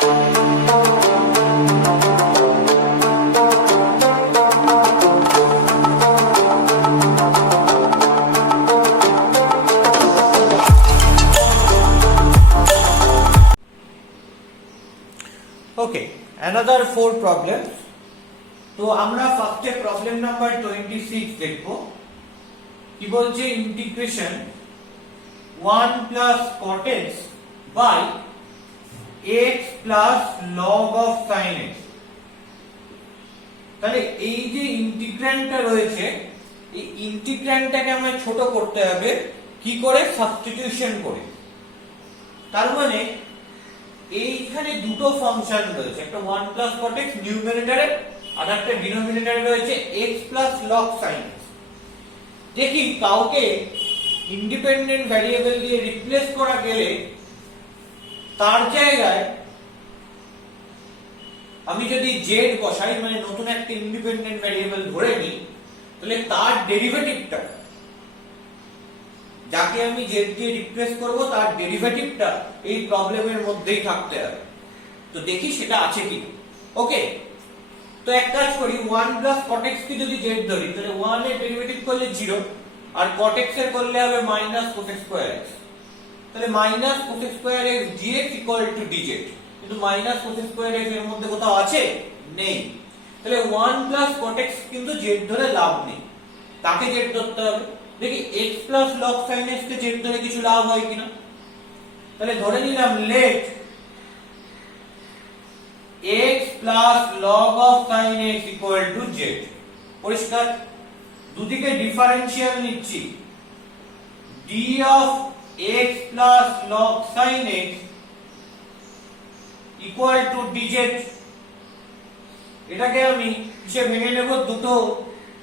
Okay, another 4 problems. তো আমরা ফার্স্টে প্রবলেম নাম্বার 26 দেখব। কি বলছে, integration 1 plus cot x by x plus log of sin x। তাহলে এই যে ইন্টিগ্র্যান্ডটা রয়েছে, এই ইন্টিগ্র্যান্ডটাকে আমরা ছোট করতে হবে কি করে, সাবস্টিটিউশন করে। তার মানে এইখানে দুটো ফাংশন রয়েছে, একটা 1 plus cot x নিউমারেটরে আর একটা ডিনোমিনেটরে রয়েছে x plus log sin x। দেখি কাউকে ইন্ডিপেন্ডেন্ট ভ্যারিয়েবল দিয়ে রিপ্লেস করা গেলে তার জায়গায় আমি যদি z বসাই, মানে নতুন একটা ইন্ডিপেন্ডেন্ট ভ্যারিয়েবল ধরে নিই, তাহলে তার ডেরিভেটিভটা, যাকে আমি z দিয়ে রিপ্লেস করব, তার ডেরিভেটিভটা এই প্রবলেমের মধ্যেই থাকতে হবে। তো দেখি সেটা আছে কি। ওকে, তো এক কাজ করি, 1 plus cot x কে যদি z ধরি, তাহলে 1 এর ডেরিভেটিভ করলে 0 আর cot x এর করলে হবে minus cos x square x। তাহলে minus cos x square x dx equal to dz, কিন্তু minus cos x square x এর মধ্যে কোথাও আছে? নেই। তাহলে 1 plus cot x কিন্তু z ধরে লাভ নেই, তাকে z ধরতে হবে। দেখি x plus log sin x কে z ধরে কিছু লাভ হয় কিনা। তাহলে ধরে নিলাম let x plus log of sin x equal to z। পরিষ্কার, দুদিকে ডিফারেন্সিয়াল নিচ্ছি, d of x plus log sin x equal to dz। এটাকে আমি কিসে ভেঙে নেব, দুটো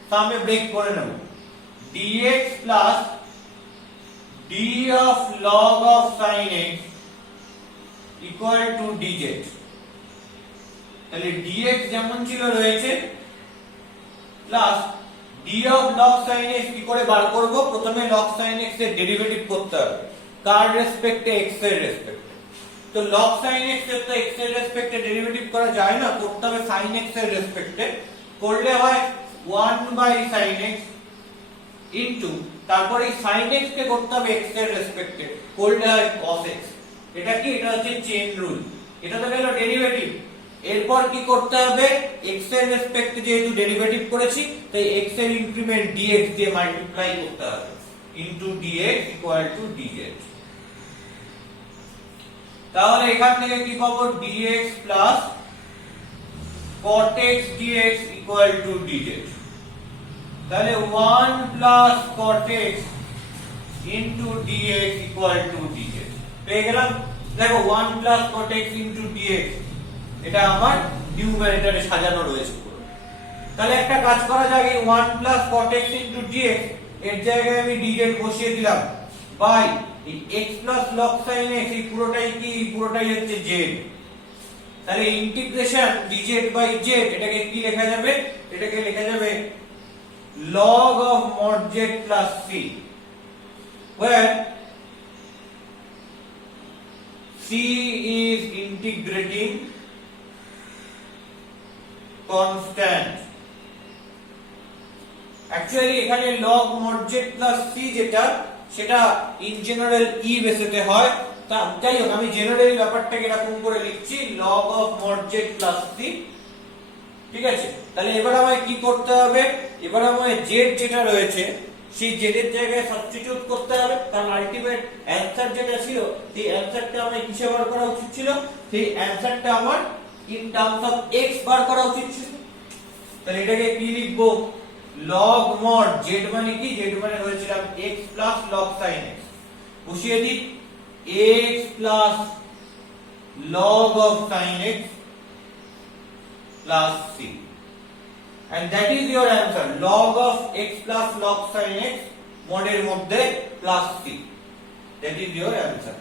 সামনে ব্রেক করে নেব, dx plus d of log of sin x equal to dz। তাহলে dx যেমন ছিল রয়েছে plus d of log sin x কি করে বার করব, প্রথমে log sin x এর ডেরিভেটিভ করতে হবে, কার রেসপেক্টে, x এর রেসপেক্টে। তো log sin x এর তো x এর রেসপেক্টে ডেরিভেটিভ করা যায় না, করতে হবে sin x এর রেসপেক্টে। করলে হয় 1 by sin x ইনটু, তারপর এই sin x কে করতে হবে x এর রেসপেক্টে, করলে হয় cos x। এটা কি, এটা হচ্ছে চেইন রুল। এটা তো গেল ডেরিভেটিভ। এরপর কি করতে হবে, x এর রেসপেক্টে যেহেতু ডেরিভেটিভ করেছি, তাই x এর ইনক্রিমেন্ট dx দিয়ে মাল্টিপ্লাই করতে হবে, into dx equal to dz। তাহলে এখান থেকে কি পাবো, dx plus cot x dx equal to dz। তাহলে 1 plus cot x into dx equal to dz পেয়ে গেলাম। দেখো 1 plus cot x into dx এটা আমার নিউমারেটরে সাজানো রয়েছে পুরো। তাহলে একটা কাজ করা যাক, এই 1 plus cot x into dx এর জায়গায় আমি dz বসিয়ে দিলাম, বাই এই x plus log sin x, এই পুরোটাই কি, পুরোটাই হচ্ছে z। তাহলে ইন্টিগ্রেশন dz by z, এটাকে কি লেখা যাবে, এটাকে লেখা যাবে log of mod z plus c, where c is integrating constant। Actually এখানে log mod z plus c যেটা, সেটা ইন জেনারেল e বেসেতে হয়। তা যাই হোক, আমি জেনারেল ব্যাপারটাকে এরকম করে লিখছি, log of mod z plus c। ঠিক আছে, তাহলে এবার আমায় কি করতে হবে, এবার আমায় z যেটা রয়েছে সেই z এর জায়গায় সাবস্টিটিউট করতে হবে, কারণ আলটিমেট অ্যানসার যেটা ছিল, সেই অ্যানসারটা আমায় কিসে বার করা উচিত ছিল, সেই অ্যানসারটা আমার ইন টার্মস অফ x বার করা উচিত ছিল। তাহলে এটাকে কি লিখবো, log mod z মানে কি, z মানে হয়েছিলাম x plus log sin x, বসিয়ে দিই x plus log of sin x plus c, and that is your answer, log of x plus log sin x mod এর মধ্যে plus c, that is your answer।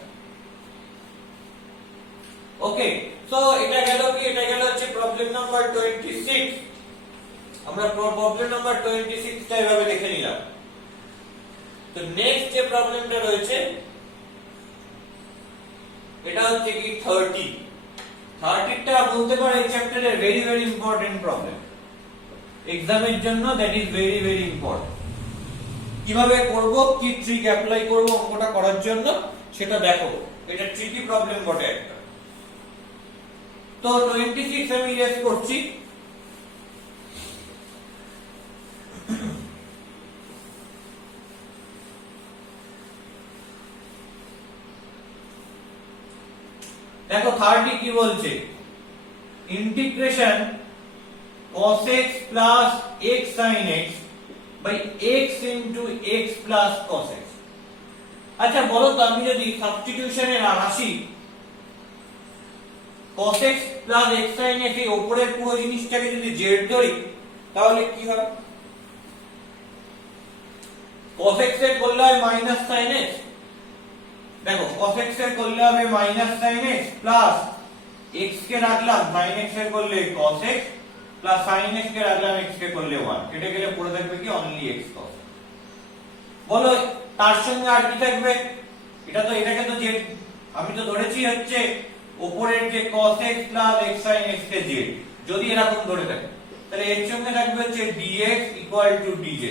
Okay, so এটা গেল কি, এটা গেল হচ্ছে প্রবলেম নাম্বার 26। আমরা problem number 26 টা এভাবে দেখে নিলাম। তো নেক্সট যে প্রবলেমটা রয়েছে এটা হচ্ছে কি 30। 30টা বলতে পারে এই চ্যাপ্টারের ভেরি ভেরি ইম্পর্টেন্ট প্রবলেম, এক্সামের জন্য that is very very important. কিভাবে করব, কি ট্রিক অ্যাপ্লাই করব অঙ্কটা করার জন্য সেটা দেখো, এটা ট্রিকি প্রবলেম বটে একটা। তো 26 আমি ইরেজ করছি। দেখো 30 কি বলছে, integration cos x plus x sin x by x into x plus cos x। আচ্ছা বলো তো, আমি যদি সাবস্টিটিউশনের আসি cos x plus x sin x এই উপরের পুরো জিনিসটাকে যদি z ধরি তাহলে কি হয়? cos x এর করলে হয় মাইনাস sin x। দেখো cos x এর করলে হবে minus sin x plus x কে রাখলাম sin x এর করলে cos x plus sin x কে রাখলাম x কে করলে 1, কেটে গেলে পড়ে থাকবে কি অনলি x cos। বলো তার সঙ্গে আর কি থাকবে? এটাকে তো z, আমি তো ধরেছি হচ্ছে উপরের যে cos x plus x sin x কে z, যদি এরকম ধরে থাকে তাহলে এর সঙ্গে থাকবে হচ্ছে dx ইকুয়াল টু dz,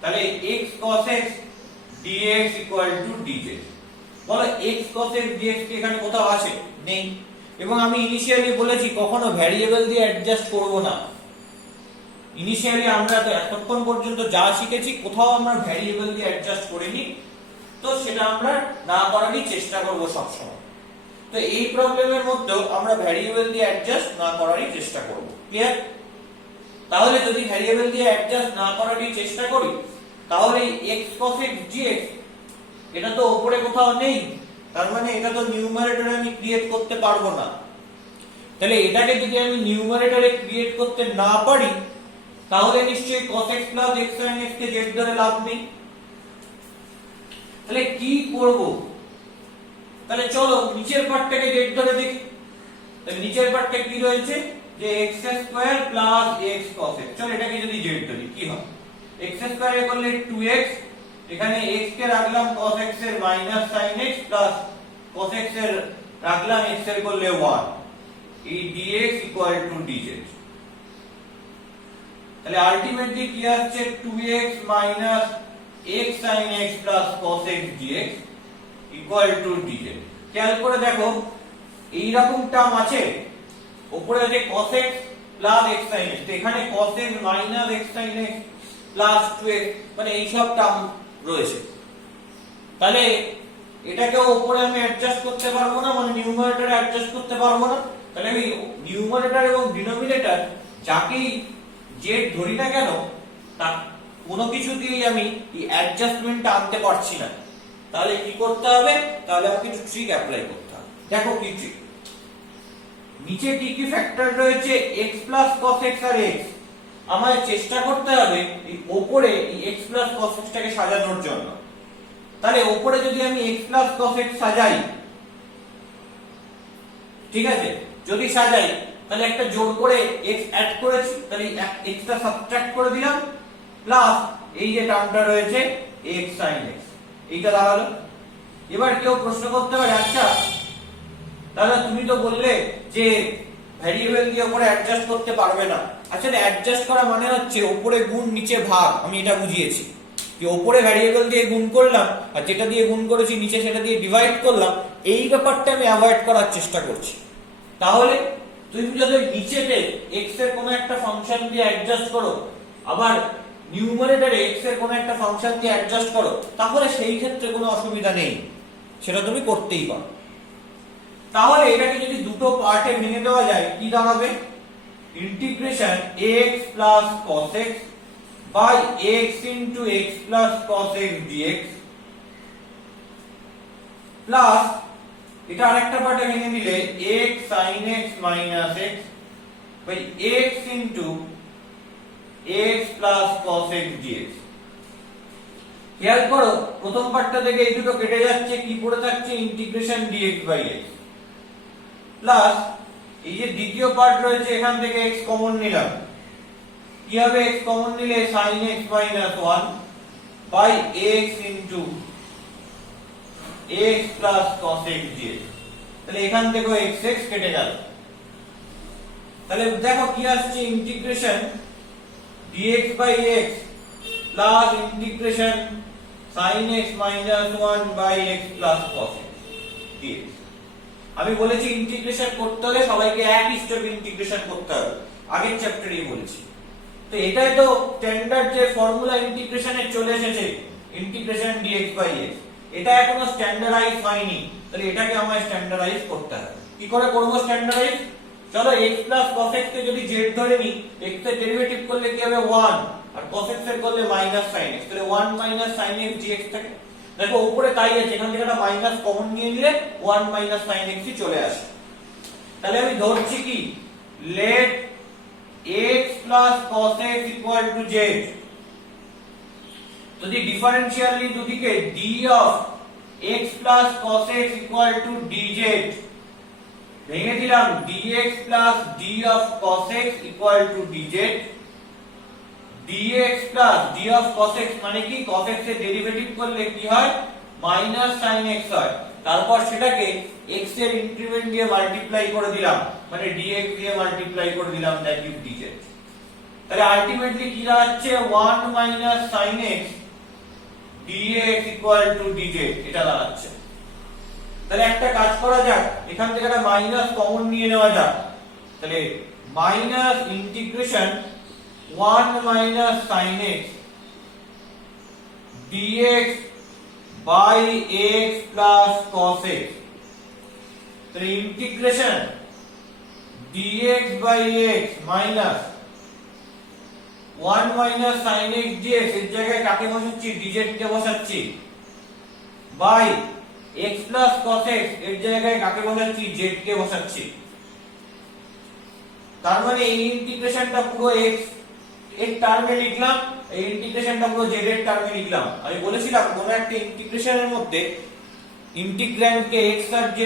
তাহলে x cos x dx equal to dz। বলো x cos x dx কি এখানে কোথাও আছে? নেই। এবং আমি ইনিশিয়ালি বলেছি কখনো ভ্যারিয়েবল দিয়ে অ্যাডজাস্ট করব না। ইনিশিয়ালি আমরা তো এতক্ষণ পর্যন্ত যা শিখেছি কোথাও আমরা ভ্যারিয়েবল দিয়ে অ্যাডজাস্ট করিনি, তো সেটা আমরা না করারই চেষ্টা করব সব সময়। তো এই প্রবলেমের মধ্যেও আমরা ভ্যারিয়েবল দিয়ে অ্যাডজাস্ট না করারই চেষ্টা করব। ক্লিয়ার? তাহলে যদি ভ্যারিয়েবল দিয়ে অ্যাডজাস্ট না করারই চেষ্টা করি তাহলে x cos x dx এটা তো উপরে কোথাও নেই, তার মানে এটা তো নিউমারেটরে আমি ক্রিয়েট করতে পারবো না। তাহলে এটাকে যদি আমি নিউমারেটরে ক্রিয়েট করতে না পারি তাহলে নিশ্চয়ই cos x plus x sin x কে z ধরে লাভ নেই। তাহলে কি করব? তাহলে চলো নিচের পার্টটাকে z ধরে দেখি। তাহলে নিচের পার্টটা কি রয়েছে, যে x square plus x cos x। চলো এটাকে যদি z ধরি কি হয়, x স্কয়ার এ করলে 2x, এখানে x কে রাখলাম cos x এর minus sin x plus cos x এর রাখলাম x এর করলে 1, এই dx ইকুয়াল টু dz। তাহলে আলটিমেটলি কি আসছে, 2x minus x sin x plus cos x dx equal to dz। খেয়াল করে দেখো এই রকম টার্ম আছে, উপরে আছে cos x plus x sin x, তো এখানে cos x minus x sin x plus 2x, মানে এই সব টার্ম রয়েছে। তাহলে এটাকে উপরে আমি অ্যাডজাস্ট করতে পারবো না, মানে নিউমারেটরে অ্যাডজাস্ট করতে পারবো না। তাহলে আমি নিউমারেটর এবং ডিনোমিনেটর যাকেই z ধরি না কেন তা কোনো কিছু দিয়েই আমি এই অ্যাডজাস্টমেন্টটা আনতে পারছি না। তাহলে কি করতে হবে, তাহলে আমাকে কিছু ট্রিক অ্যাপ্লাই করতে হবে। দেখো কি ট্রিক, নিচে কি কি ফ্যাক্টর রয়েছে x প্লাস cos x আর x, আমায় চেষ্টা করতে হবে এই উপরে এই x প্লাস cos x টাকে সাজানোর জন্য। তাহলে উপরে যদি আমি x প্লাস cos x সাজাই, ঠিক আছে, যদি সাজাই তাহলে একটা জোড় করে x অ্যাড করেছি, তাহলে x টা সাবট্রাক্ট করে দিলাম, প্লাস এই যে টার্মটা রয়েছে x sin x, এইটা দাঁড়ালো। এবার কেউ প্রশ্ন করতে পারে, আচ্ছা দাদা তুমি তো বললে যে ভ্যারিয়েবল দিয়ে উপরে অ্যাডজাস্ট করতে পারবে না। আচ্ছা অ্যাডজাস্ট করা মানে হচ্ছে উপরে গুণ নিচে ভাগ, আমি এটা বুঝিয়েছি যে উপরে ভ্যারিয়েবল দিয়ে গুণ করলাম আর যেটা দিয়ে গুণ করেছি নিচে সেটা দিয়ে ডিভাইড করলাম, এই ব্যাপারটা আমি অ্যাভয়েড করার চেষ্টা করছি। তাহলে তুমি যদি নিচেতে x এর কোনো একটা ফাংশন দিয়ে অ্যাডজাস্ট করো, আবার নিউমারেটরে x এর কোনো একটা ফাংশন দিয়ে অ্যাডজাস্ট করো, তাহলে সেই ক্ষেত্রে কোনো অসুবিধা নেই, সেটা তুমি করতেই পারো। তাহলে এটাকে যদি দুটো পার্টে ভেঙে দেওয়া যায় কি দাঁড়াবে, integration x plus cos x by x into x plus cos x dx plus এটা আরেকটা পার্টে ভেঙে দিলে x sin x minus x by x into x plus cos x dx। খেয়াল করো প্রথম পার্টটা থেকে এই দুটো কেটে যাচ্ছে, কি পড়ে থাকছে, integration dx by x plus এই যে দ্বিতীয় পার্ট রয়েছে এখান থেকে x কমন নিলাম, কি হবে, x কমন নিলে sin x minus 1 by x into x plus cos x dx। তাহলে এখান থেকেও x x কেটে গেল। তাহলে দেখো কি আসছে, integration dx by x plus integration sin x minus 1 by x plus cos x dx। আমি বলেছি ইন্টিগ্রেশন করতে হলে সবাইকে একই স্টেপে ইন্টিগ্রেশন করতে হবে, আগের চ্যাপ্টারেই বলেছি। তো এটাই তো স্ট্যান্ডার্ড যে ফর্মুলা ইন্টিগ্রেশনে চলে এসেছে, ইন্টিগ্রেশন dx by x। এটা এখনো স্ট্যান্ডার্ডাইজ হয়নি, তাহলে এটাকে আমায় স্ট্যান্ডার্ডাইজ করতে হবে। কি করে করব স্ট্যান্ডার্ডাইজ? চলো x plus cos x কে যদি z ধরে নি, x এর ডেরিভেটিভ করলে কি হবে 1 আর cos x এর করলে মাইনাস sin x, তাহলে 1 minus sin x dx থাকে। দেখো উপরে তাই আছে, এখান থেকে একটা মাইনাস কমন নিয়ে নিলে 1 minus sin x ই চলে আসে। তাহলে আমি ধরছি কি, let x plus cos x equal to z। যদি ডিফারেন্সিয়ালি দুদিকে d of x plus cos x equal to dz, ভেঙে দিলাম dx plus d of cos x equal to dz, dx plus d of cos x মানে কি, cos x এর derivative করলে কি হয় মাইনাস sin x হয়, তারপর সেটাকে x এর ইনক্রিমেন্ট দিয়ে মাল্টিপ্লাই করে দিলাম, মানে dx দিয়ে মাল্টিপ্লাই করে দিলাম, দ্যাট ইজ dz। তাহলে আলটিমেটলি কি দাঁড়াচ্ছে 1 minus sin x dx equal to dz, এটা দাঁড়াচ্ছে। তাহলে একটা কাজ করা যাক, এখান থেকে একটা মাইনাস কমন নিয়ে নেওয়া যাক। তাহলে minus integration 1 minus sin x dx by x plus cos x, তাহলে integration dx by x minus 1 minus sin x dx, এর জায়গায় কাকে বসাচ্ছি, dz কে বসাচ্ছি, by x plus cos x, এর জায়গায় কাকে বসাচ্ছি, z কে বসাচ্ছি। তার মানে এই ইন্টিগ্রেশনটা পুরো x এর টার্মে লিখলাম, এই ইন্টিগ্রেশনটা পুরো z এর টার্মে লিখলাম। আমি বলেছিলাম কোন একটা ইন্টিগ্রেশনের মধ্যে ইন্টিগ্র্যান্ডকে x আর z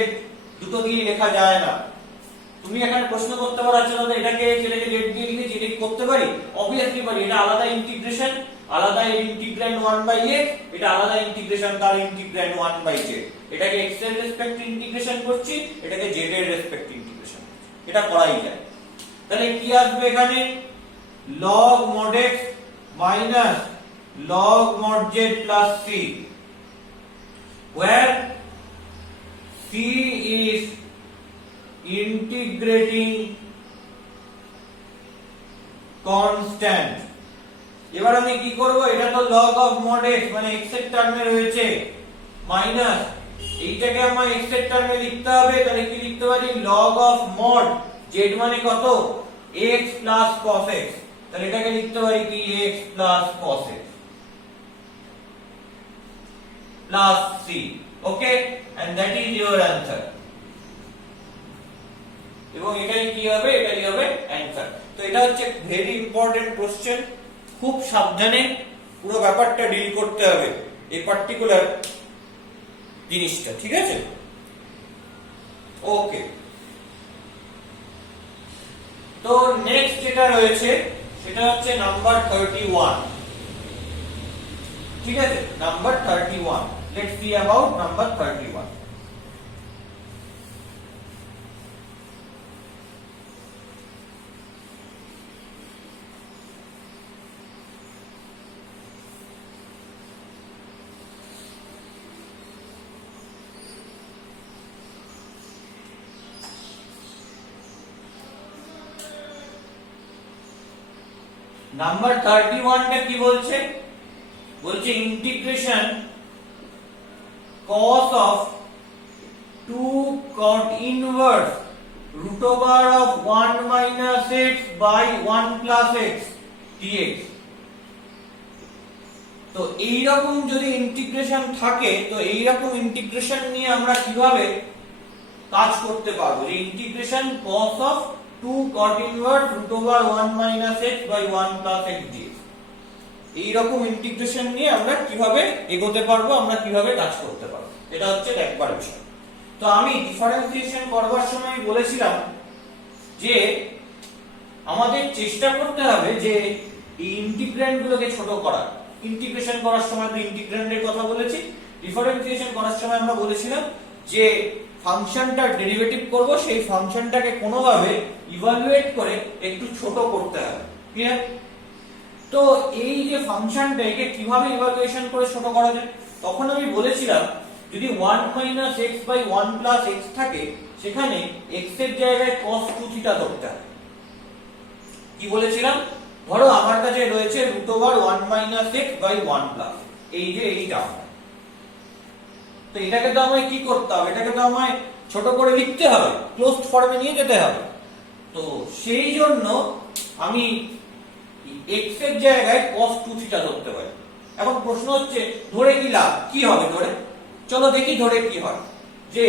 দুটো দিয়ে লেখা যায় না। তুমি এখানে প্রশ্ন করতে পারো, আচ্ছা দাদা এটাকে ছেলেকে z দিয়ে লিখেছি, এটা কি করতে পারি? অবভিয়াসলি পারি, এটা আলাদা ইন্টিগ্রেশন, আলাদা এর ইন্টিগ্র্যান্ড 1 বাই x, এটা আলাদা ইন্টিগ্রেশন তার ইন্টিগ্র্যান্ড 1 বাই z। এটাকে x এর রেসপেক্ট ইন্টিগ্রেশন করছি, এটাকে z এর রেসপেক্ট ইন্টিগ্রেশন, এটা করাই যায়। তাহলে কি আসবে এখানে, log mod x minus log mod z plus c, where c is integrating constant। এবার আমি কি করব, এটা তো log of mod x মানে x এর টার্মে রয়েছে, মাইনাস এইটাকে আমার x এর টার্মে লিখতে হবে, তাহলে কি লিখতে পারি, log of mod z মানে কত, x plus cos x, তাহলে এটাকে লিখতে পারি কি x plus cos x plus c। Okay, and that is your answer। এবং এটাই কি হবে, এটাই হবে অ্যানসার। তো এটা হচ্ছে ভেরি ইম্পর্টেন্ট কোশ্চেন, খুব সাবধানে পুরো ব্যাপারটা ডিল করতে হবে এই পার্টিকুলার জিনিসটা, ঠিক আছে? ওকে, তো নেক্সট যেটা রয়েছে সেটা হচ্ছে নাম্বার 31, ঠিক আছে? Number 31, let's see about number 31। Number 31 টা কি বলছে, বলছে integration cos of 2 cot inverse root over of 1 minus x by 1 plus x dx। তো এই রকম যদি ইন্টিগ্রেশন থাকে, তো এই রকম ইন্টিগ্রেশন নিয়ে আমরা কিভাবে কাজ করতে পারবো, যে integration cos of 2 cot inverse root over 1 minus x by 1 plus x dx, এই রকম ইন্টিগ্রেশন নিয়ে আমরা কিভাবে এগোতে পারবো, আমরা কিভাবে কাজ করতে পারবো, এটা হচ্ছে দেখবার বিষয়। তো আমি ডিফারেন্সিয়েশন করবার সময় বলেছিলাম যে আমাদের চেষ্টা করতে হবে যে এই ইন্টিগ্র্যান্ড গুলোকে ছোট করা। ইন্টিগ্রেশন করার সময় আমরা ইন্টিগ্র্যান্ডের কথা বলেছি, ডিফারেন্সিয়েশন করার সময় আমরা বলেছিলাম যে ফাংশনটার ডেরিভেটিভ করব, সেই ফাংশনটাকে কোনোভাবে ইভালুয়েট করে একটু ছোট করতে হবে। ক্লিয়ার? তো এই যে ফাংশনটা, একে কিভাবে ইভালুয়েশন করে ছোট করা যায়, তখন আমি বলেছিলাম যদি 1 - x/1 + x থাকে, সেখানে x এর জায়গায় cos 2θ ধরতে হবে। কি বলেছিলাম? ধরো আমার কাছে রয়েছে √1 - x/1+, এই যে এইটা। তো এটাকে তো আমায় কি করতে হবে? এটাকে তো আমায় ছোট করে লিখতে হবে, ক্লোজড ফর্মে নিয়ে যেতে হবে। তো সেই জন্য আমি x এর জায়গায় cos 2θ ধরতে পারি। এখন প্রশ্ন হচ্ছে ধরে কি লাভ, কি হবে ধরে? চলো দেখি ধরে কি হয়, যে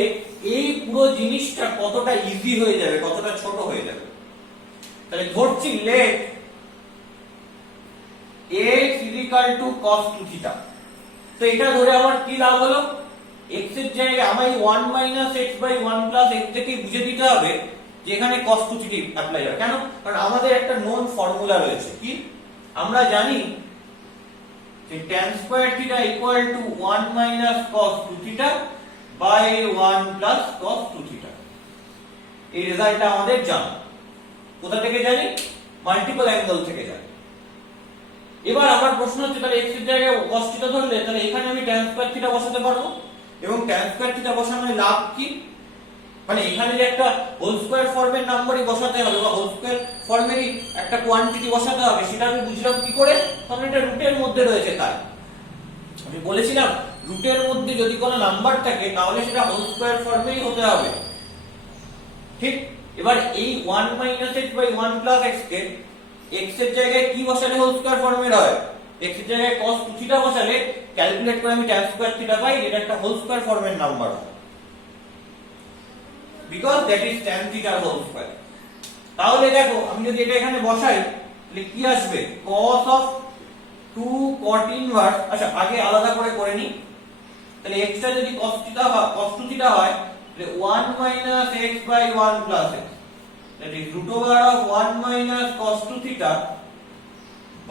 এই পুরো জিনিসটা কতটা ইজি হয়ে যাবে, কতটা ছোট হয়ে যাবে। তাহলে ধরছি let x = cos 2θ। তো এটা ধরে আমার কি লাভ হলো? x এর জায়গায় আমার 1 - x/1 + x থেকে বুঝে দিতে হবে যে এখানে cos 2θ অ্যাপ্লাই হয়। কেন? কারণ আমাদের একটা নোন ফর্মুলা রয়েছে। কি আমরা জানি যে tan square θ = 1 - cos 2θ by 1 + cos 2θ। এই রেজাল্টটা আমাদের জানা। কোথা থেকে জানি? মাল্টিপল অ্যাঙ্গেল থেকে জানি। এবার আমার প্রশ্ন হচ্ছে তাহলে x এর জায়গায় cos θ ধরলে তাহলে এখানে আমি tan square θ বসাতে পারবো, এবং tan square θ বসানোর লাভ কি? মানে এখানে যে একটা হোল স্কয়ার ফর্মের নাম্বারই বসাতে হবে বা হোল স্কয়ার ফর্মেরই একটা কোয়ান্টিটি বসাতে হবে, সেটা আমি বুঝলাম কি করে? কারণ এটা রুটের মধ্যে রয়েছে। তাই আমি বলেছিলাম রুটের মধ্যে যদি কোনো নাম্বার থাকে তাহলে সেটা হোল স্কয়ার ফর্মেই হতে হবে। ঠিক? এবার এই 1 - x/1 + x কে x এর জায়গায় কি বসালে হোল স্কয়ার ফর্মের হয়? x এর জায়গায় cos 2θ বসালে ক্যালকুলেট করে আমি tan square θ পাই, এটা একটা হোল স্কয়ার ফর্মের নাম্বার হয়, because that is tan theta whole square। তাহলে দেখো আমি যদি এটা এখানে বসাই তাহলে কি আসবে? cos of 2 cot inverse। আচ্ছা আগে আলাদা করে নি। তাহলে x টা যদি cos 2θ হয় তাহলে 1 - x/1 + x, that is √1 - cos 2θ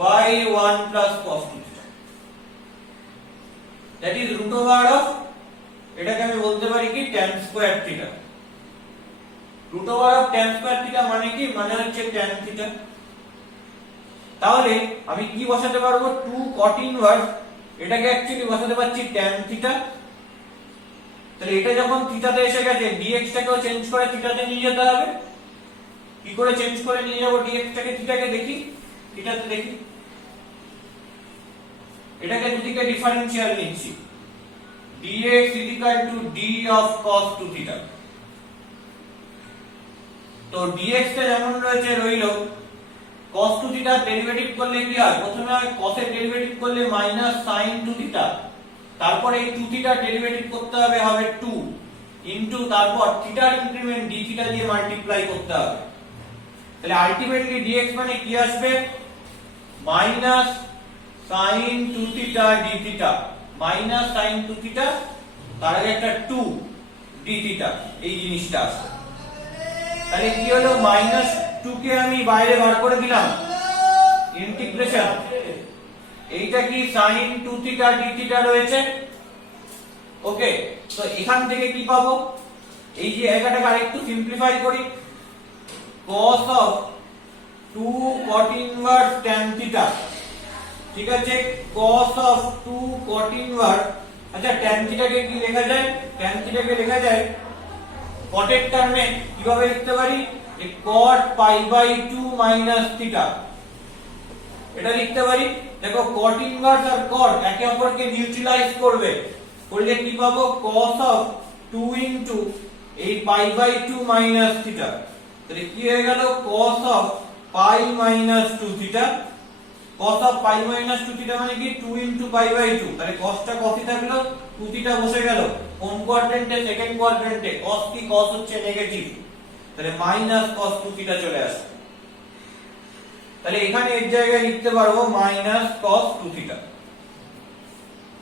by 1 + cos 2θ, that is √, এটাকে আমি বলতে পারি কি tan square θ। √tan square θ মানে কি? মানে হচ্ছে tan θ। তাহলে আমি কি বসাতে পারবো? 2 cot inverse, এটাকে অ্যাকচুয়ালি বসাতে পারছি tan θ। তাহলে এটা যখন থিটাতে এসে গেছে, dx টাকেও চেঞ্জ করে থিটাতে নিয়ে যেতে হবে। কি করে চেঞ্জ করে নিয়ে যাব dx টাকে? থিটাকে দেখি, থিটাতে দেখি, এটাকে দুদিকে ডিফারেন্সিয়াল নিচ্ছি, dx = d of cos 2θ। তো dx টা যেমন রয়েছে রইলো, cos 2θ ডেরিভেটিভ করলে কি হয়? প্রথমে হয় cos এর ডেরিভেটিভ করলে -sin 2θ, তারপরে এই 2θ ডেরিভেটিভ করতে হবে 2 ইনটু তারপর থিটার ইনক্রিমেন্ট dθ দিয়ে মাল্টিপ্লাই করতে হবে। তাহলে আলটিমেটলি dx মানে কি আসবে? -sin 2θ dθ, -sin 2θ তার আগে একটা 2 dθ, এই জিনিসটা আসবে। তাহলে কি হলো? -2 কে আমি বাইরে বার করে দিলাম, ইন্টিগ্রেশন, এইটা কি sin 2θ dθ রয়েছে। ওকে, তো এখান থেকে কি পাবো? এই যে জায়গাটাকে আরেকটু সিম্পলিফাই করি, cos of 2 cot inverse tan θ। ঠিক আছে, cos of 2 cot inverse। আচ্ছা tan θ কে কি লেখা যায়? tan θ কে লেখা যায় cot এর টার্মে কিভাবে লিখতে পারি? যে cot π/2 - θ, এটা লিখতে পারি। দেখো cot ইনভার্স আর cot একে অপরকে নিউট্রালাইজ করবে, করলে কি পাবো? cos of 2 ইনটু এই π/2 - θ। তাহলে কি হয়ে গেল? cos of π - 2θ। cos of π - 2θ মানে কি? 2 ইনটু π/2। তাহলে cos টা cos ই থাকলো, 2θ বসে গেল কোন কোয়াড্রেন্টে? সেকেন্ড কোয়াড্রেন্টে। cos কি? cos হচ্ছে নেগেটিভ, তাহলে -cos 2θ চলে আসবে। তাহলে এখানে এর জায়গায় লিখতে পারবো -cos 2θ।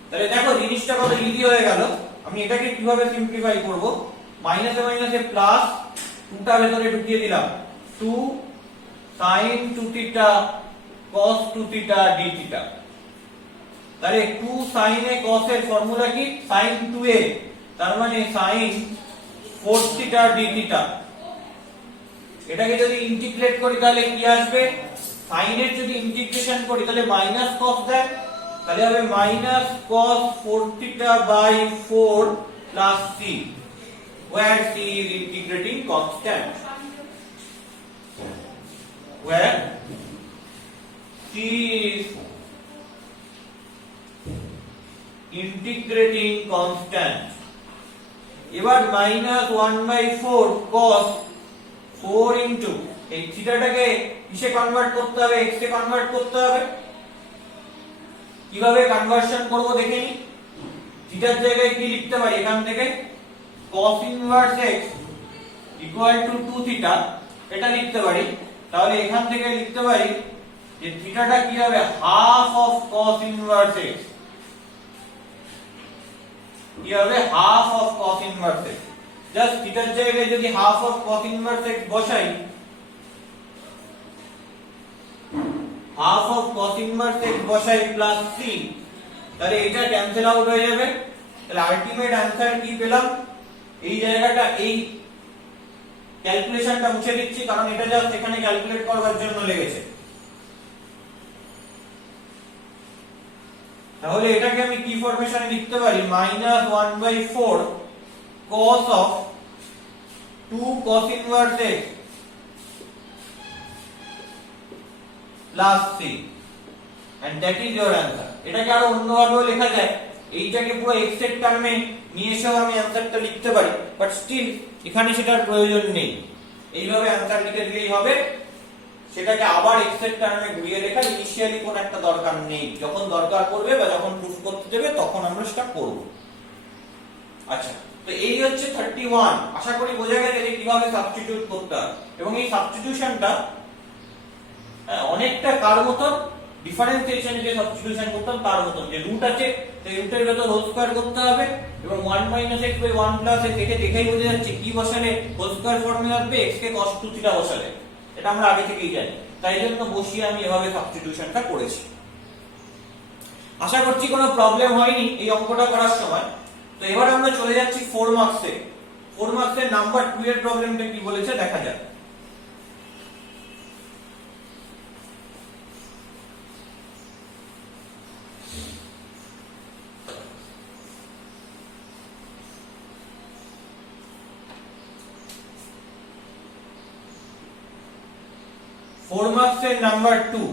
তাহলে দেখো জিনিসটা কত ইজি হয়ে গেল। আমি এটাকে কিভাবে সিম্পলিফাই করব? মাইনাসে মাইনাসে প্লাস, 2টা ভেতরে ঢুকিয়ে দিলাম, 2 sin 2θ cos 2θ dθ। তাহলে 2 sin এ cos এর ফর্মুলা কি? sin 2a, তার মানে sin 4 থিটা ডি থিটা। এটাকে যদি ইন্টিগ্রেট করি তাহলে কি আসবে, sin এর যদি ইন্টিগ্রেশন করি তাহলে মাইনাস cos দেয়, তাহলে হবে minus cos 4 theta by 4 plus c, where c is integrating constant, where c is integrating constant। এবার মাইনাস 1/4 cos 4 ইনটু এই থিটাটাকে কিসে কনভার্ট করতে হবে, x এ কনভার্ট করতে হবে। কিভাবে কনভার্সন করব দেখে নি। থিটার জায়গায় কি লিখতে পারি, এখান থেকে cos inverse x equal to 2 theta, এটা লিখতে পারি। তাহলে এখান থেকে লিখতে পারি যে থিটাটা কি হবে, half of cos inverse x, কি হবে half of cos inverse x। Just থিটার জায়গায় যদি half of cos inverse x বসাই, half of cos inverse x বসাই প্লাস c, তাহলে এটা ক্যান্সেল আউট হয়ে যাবে। তাহলে আলটিমেট आंसर কি পেলাম, এই জায়গাটা এই ক্যালকুলেশনটা মুছে দিচ্ছি কারণ এটা জাস্ট এখানে ক্যালকুলেট করবার জন্য লেগেছে। তাহলে এটাকে আমি কি ফরমেশনে লিখতে পারি, minus 1/4 cos of 2 cos inverse x plus c, and that is your answer। এটাকে আরো অন্যভাবেও লেখা যায়, এইটাকে পুরো x এর টার্মে নিয়ে এসেও আমি অ্যানসারটা লিখতে পারি, বাট স্টিল এখানে সেটার প্রয়োজন নেই। এইভাবে অ্যানসার লিখে দিলেই হবে, সেটাকে আবার x এর টার্মে ঘুরিয়ে লেখার ইনিশিয়ালি কোন একটা দরকার নেই। যখন দরকার পড়বে বা যখন প্রুফ করতে দেবে তখন আমরা সেটা করব। আচ্ছা, তো এই হচ্ছে 31। আশা করি বোঝা গেছে যে কিভাবে সাবস্টিটিউট করতে হয়, এবং এই সাবস্টিটিউশনটা অনেকটা কার মতন, ডিফারেন্সিয়েশনে যে সাবস্টিটিউশন করতাম তার মতন, যে রুট আছে সেই রুটের ভেতর হোল স্কয়ার করতে হবে এবং 1 - x / 1 + x দেখেই বোঝা যাচ্ছে কি বসালে হোল স্কয়ার ফর্মে আসবে, x কে cos 2 থিটা বসালে, এটা আমরা আগে থেকেই জানি। তাই জন্য বসিয়ে আমি এভাবে সাবস্টিটিউশনটা করেছি। আশা করছি কোনো প্রবলেম হয়নি এই অঙ্কটা করার সময়। তো এবার আমরা চলে যাচ্ছি 4 মার্কসে। 4 মার্কসের নাম্বার 2 এর প্রবলেমটা কি বলেছে দেখা যাক। फोर मार्क्स এর নাম্বার 2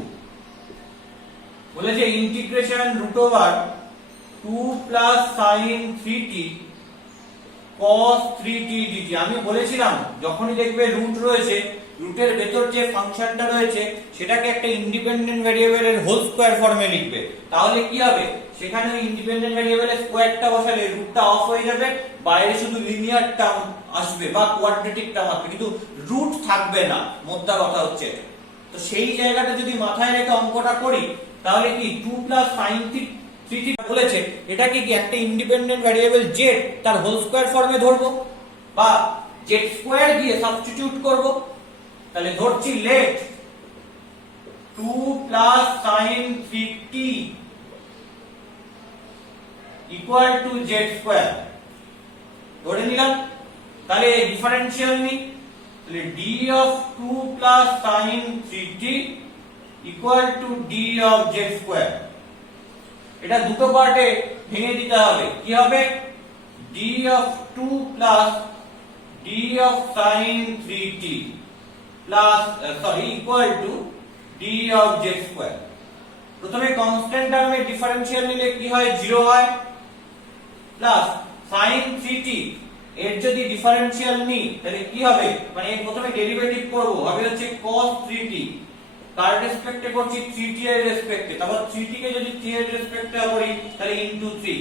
বলেছে integration √2 plus sin 3t cos 3t dt। আমি বলেছিলাম যখনই দেখবে রুট রয়েছে, রুটের ভেতর যে ফাংশনটা রয়েছে সেটাকে একটা ইন্ডিপেন্ডেন্ট ভেরিয়েবলের হোল স্কয়ার ফর্মে লিখবে, তাহলে কি হবে, সেখানে ওই ইন্ডিপেন্ডেন্ট ভেরিয়েবলের স্কয়ারটা বসালে রুটটা অফ হয়ে যাবে, বাইরে শুধু লিনিয়ার টার্ম আসবে বা কোয়াড্রেটিক টার্ম আসবে, কিন্তু রুট থাকবে না। মোদ্দা কথা হচ্ছে, তো সেই জায়গাটা যদি মাথায় রেখে অঙ্কটা করি তাহলে কি 2 প্লাস sin 3t বলেছে, এটাকে কি একটা ইন্ডিপেন্ডেন্ট ভেরিয়েবল z তার হোল স্কয়ার ফর্মে ধরবো বা z স্কয়ার দিয়ে সাবস্টিটিউট করব। তাহলে ধরছি let 2 plus sin 3t equal to z square ধরে নিলাম। তাহলে ডিফারেন্সিয়াল নি, তাহলে d of 2 plus sin 3t equal to d of z square। এটা দুটো পার্টে ভেঙে দিতে হবে, কি হবে, d of 2 plus d of sin 3t plus equal to d of z square। প্রথমে কনস্ট্যান্ট টার্মে ডিফারেন্সিয়াল নিলে কি হয়, 0 হয়, প্লাস sin 3t এর যদি ডিফারেন্সিয়াল নিই তাহলে কি হবে, মানে এর প্রথমে ডেরিভেটিভ করব, হবে হচ্ছে cos 3t, কার রেসপেক্টে করছি 3t এর রেসপেক্টে, তারপর 3t কে যদি t এর রেসপেক্টে করি তাহলে ইনটু 3,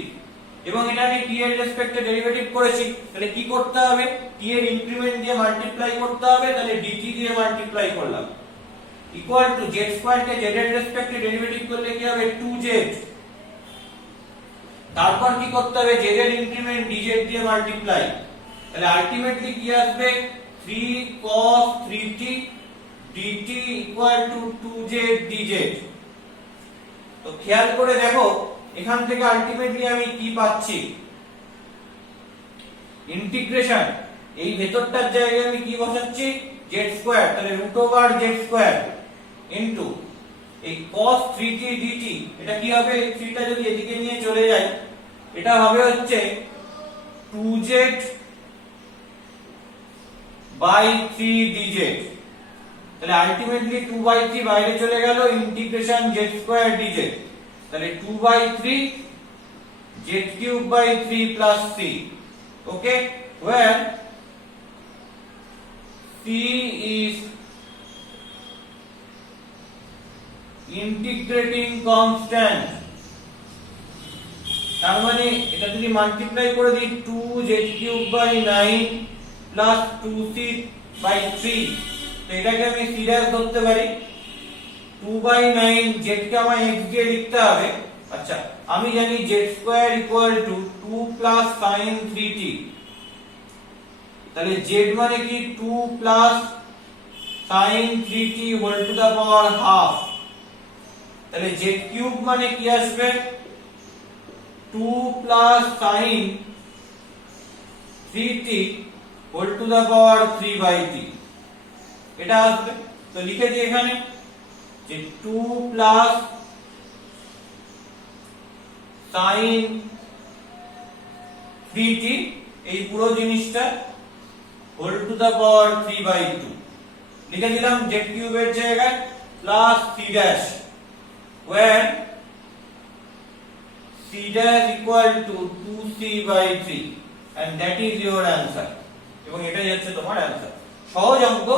এবং এটা আমি t এর রেসপেক্টে ডেরিভেটিভ করেছি, তাহলে কি করতে হবে, t এর ইনক্রিমেন্ট দিয়ে মাল্টিপ্লাই করতে হবে, তাহলে dt দিয়ে মাল্টিপ্লাই করলাম, equal to z square K z এর রেসপেক্টে ডেরিভেটিভ করলে কি হবে 2z, তারপর কি করতে হবে, z এর ইনক্রিমেন্ট dz দিয়ে মাল্টিপ্লাই, তাহলে আলটিমেটলি কি আসবে 3 cos 3t dt equal to 2z dz। তো খেয়াল করে দেখো এখান থেকে আলটিমেটলি আমি কি পাচ্ছি, ইন্টিগ্রেশন এই ভেতরটার জায়গায় আমি কি বসাচ্ছি z স্কয়ার, তাহলে root over z square into এই cos 3t dt, এটা কি হবে 3 টা যদি এদিকে নিয়ে চলে যায় এটা হবে হচ্ছে 2z বাই 3 dz, তাহলে আলটিমেটলি 2/3 বাইরে চলে গেল, ইন্টিগ্রেশন z স্কয়ার dz, তাহলে 2/3 z cube by 3 plus c, okay, where c is integrating constant, তার মানে এটা যদি মাল্টিপ্লাই করে দিই 2z cube by 9 plus 2c by 3, তো এটাকে আমি c ড্যাশ ধরতে পারি, 2/9 z কে আমায় x দিয়ে লিখতে হবে। আচ্ছা, আমি জানি z square equal to 2 plus sin 3t, তাহলে z মানে কি 2 plus sin 3t whole to the power half, তাহলে z কিউব মানে কি আসবে 2 plus sin 3t whole to the power 3/t, এটা আসবে। তো লিখেছি এখানে যে 2 প্লাস sin 3t এই পুরো জিনিসটা হোল টু দা পাওয়ার 3/2 লিখে দিলাম z কিউবের জায়গায় plus c dash, where c dash equal to 2c by 3 and that is your answer, এবং এটাই হচ্ছে তোমার অ্যানসার। সহজ অঙ্ক,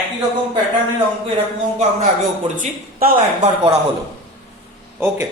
একই রকম প্যাটার্নের অঙ্ক, এরকম অঙ্ক আমরা আগেও করেছি, তাও একবার করা হলো। ওকে।